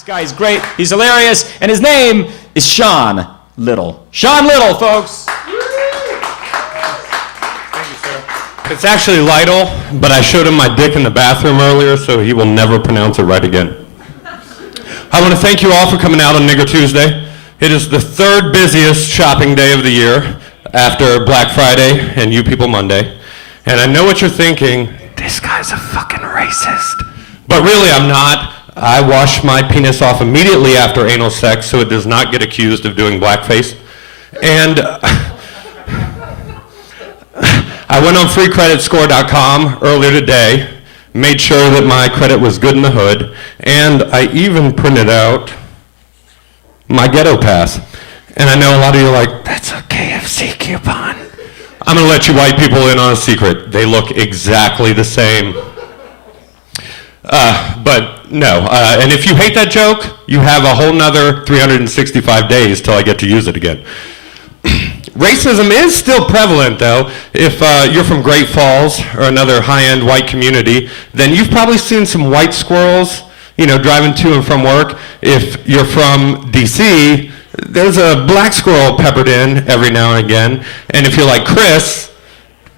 This guy is great, he's hilarious, and his name is Sean Little. Sean Little, folks. Thank you, sir. It's actually Lytle, but I showed him my dick in the bathroom earlier, so he will never pronounce it right again. I want to thank you all for coming out on Nigger Tuesday. It is the third busiest shopping day of the year after Black Friday and You People Monday. And I know what you're thinking, this guy's a fucking racist. But really, I'm not. I wash my penis off immediately after anal sex so it does not get accused of doing blackface. And I went on freecreditscore.com earlier today, made sure that my credit was good in the hood, and I even printed out my ghetto pass. And I know a lot of you are like, that's a KFC coupon. I'm gonna let you white people in on a secret. They look exactly the same. But no, and if you hate that joke, you have a whole nother 365 days till I get to use it again. Racism is still prevalent, though. If you're from Great Falls or another high-end white community, then you've probably seen some white squirrels, you know, driving to and from work. If you're from DC, there's a black squirrel peppered in every now and again. And if you're like Chris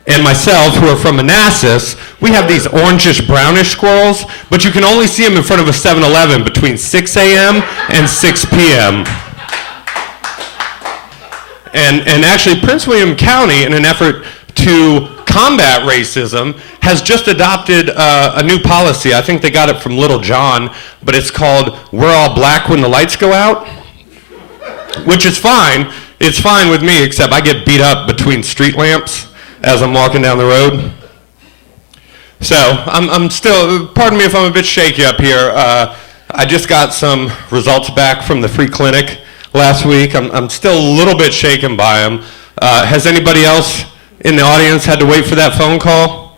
and myself, who are from Manassas, we have these orangish brownish squirrels, but you can only see them in front of a 7-Eleven between 6 a.m. and 6 p.m. And actually, Prince William County, in an effort to combat racism, has just adopted a new policy. I think they got it from Little John, but it's called "We're all black when the lights go out," which is fine. It's fine with me, except I get beat up between street lamps as I'm walking down the road. So I'm still, pardon me if I'm a bit shaky up here. I just got some results back from the free clinic last week. I'm still a little bit shaken by them. Has anybody else in the audience had to wait for that phone call?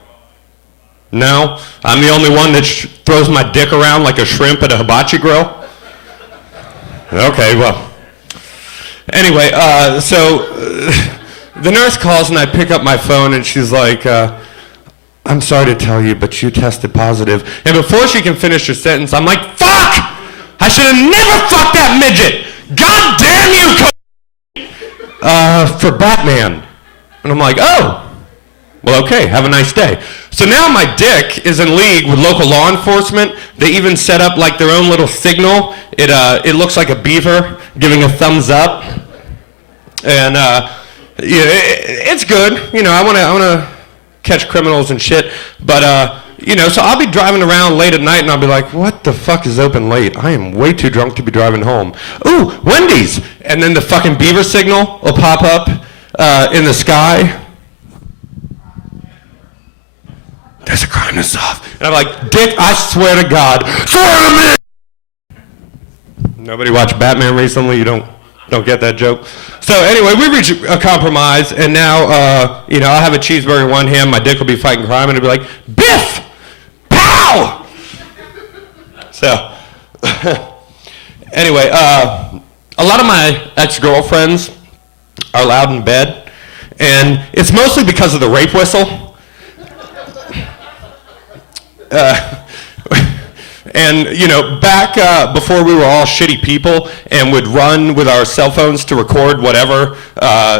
No? I'm the only one that throws my dick around like a shrimp at a hibachi grill? Okay, well. Anyway, the nurse calls and I pick up my phone and she's like, I'm sorry to tell you, but you tested positive. And before she can finish her sentence, I'm like, fuck! I should have never fucked that midget! God damn you, for Batman. And I'm like, oh, well, okay, have a nice day. So now my dick is in league with local law enforcement. They even set up like their own little signal. It looks like a beaver giving a thumbs up. And yeah, it's good. You know, I wanna catch criminals and shit. But you know, so I'll be driving around late at night and I'll be like, what the fuck is open late? I am way too drunk to be driving home. Ooh, Wendy's! And then the fucking beaver signal will pop up in the sky. There's a crime to solve. And I'm like, Dick, I swear to God, swear to me! Nobody watched Batman recently? You don't get that joke? So anyway, we reach a compromise, and now, you know, I'll have a cheeseburger in one hand, my dick will be fighting crime, and it'll be like, Biff! Pow! So, anyway, a lot of my ex-girlfriends are loud in bed, and it's mostly because of the rape whistle. And, you know, back before we were all shitty people and would run with our cell phones to record whatever,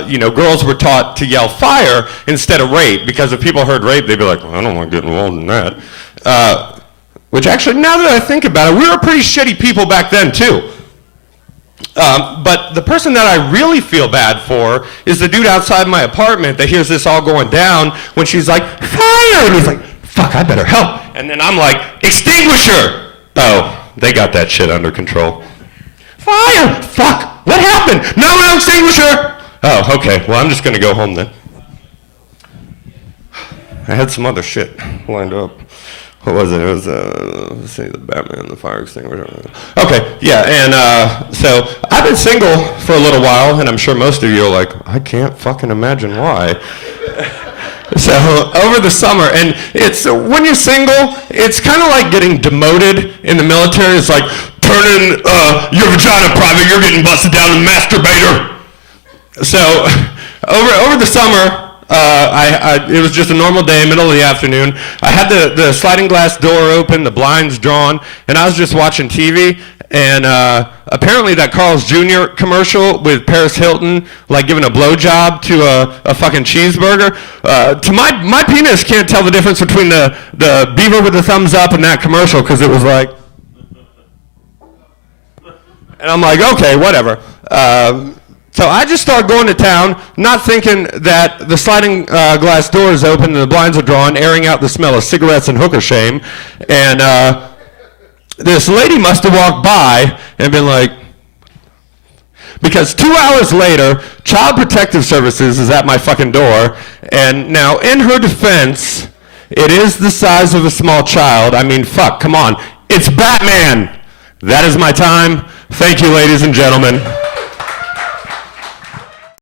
you know, girls were taught to yell fire instead of rape, because if people heard rape, they'd be like, well, I don't want to get involved in that. Which actually, now that I think about it, we were pretty shitty people back then, too. But the person that I really feel bad for is the dude outside my apartment that hears this all going down when she's like, fire! And he's like, fuck, I better help. And then I'm like, extinguisher! Oh, they got that shit under control. Fire! Fuck! What happened? No extinguisher! Oh, okay. Well, I'm just going to go home then. I had some other shit lined up. What was it? It was, let's see, the Batman, the fire extinguisher. Okay, yeah, and so I've been single for a little while, and I'm sure most of you are like, I can't fucking imagine why. So over the summer, and it's when you're single, it's kind of like getting demoted in the military. It's like, turn in your vagina, private, you're getting busted down and masturbator. So over the summer, it was just a normal day, middle of the afternoon. I had the sliding glass door open, the blinds drawn, and I was just watching TV, And apparently that Carl's Jr. commercial with Paris Hilton, like giving a blowjob to a fucking cheeseburger. To my penis can't tell the difference between the beaver with the thumbs up and that commercial, because it was like, and I'm like, okay, whatever. So I just start going to town, not thinking that the sliding glass door is open and the blinds are drawn, airing out the smell of cigarettes and hooker shame. And this lady must have walked by and been like, because 2 hours later, Child Protective Services is at my fucking door, and now in her defense, it is the size of a small child. I mean, fuck, come on. It's Batman. That is my time. Thank you, ladies and gentlemen.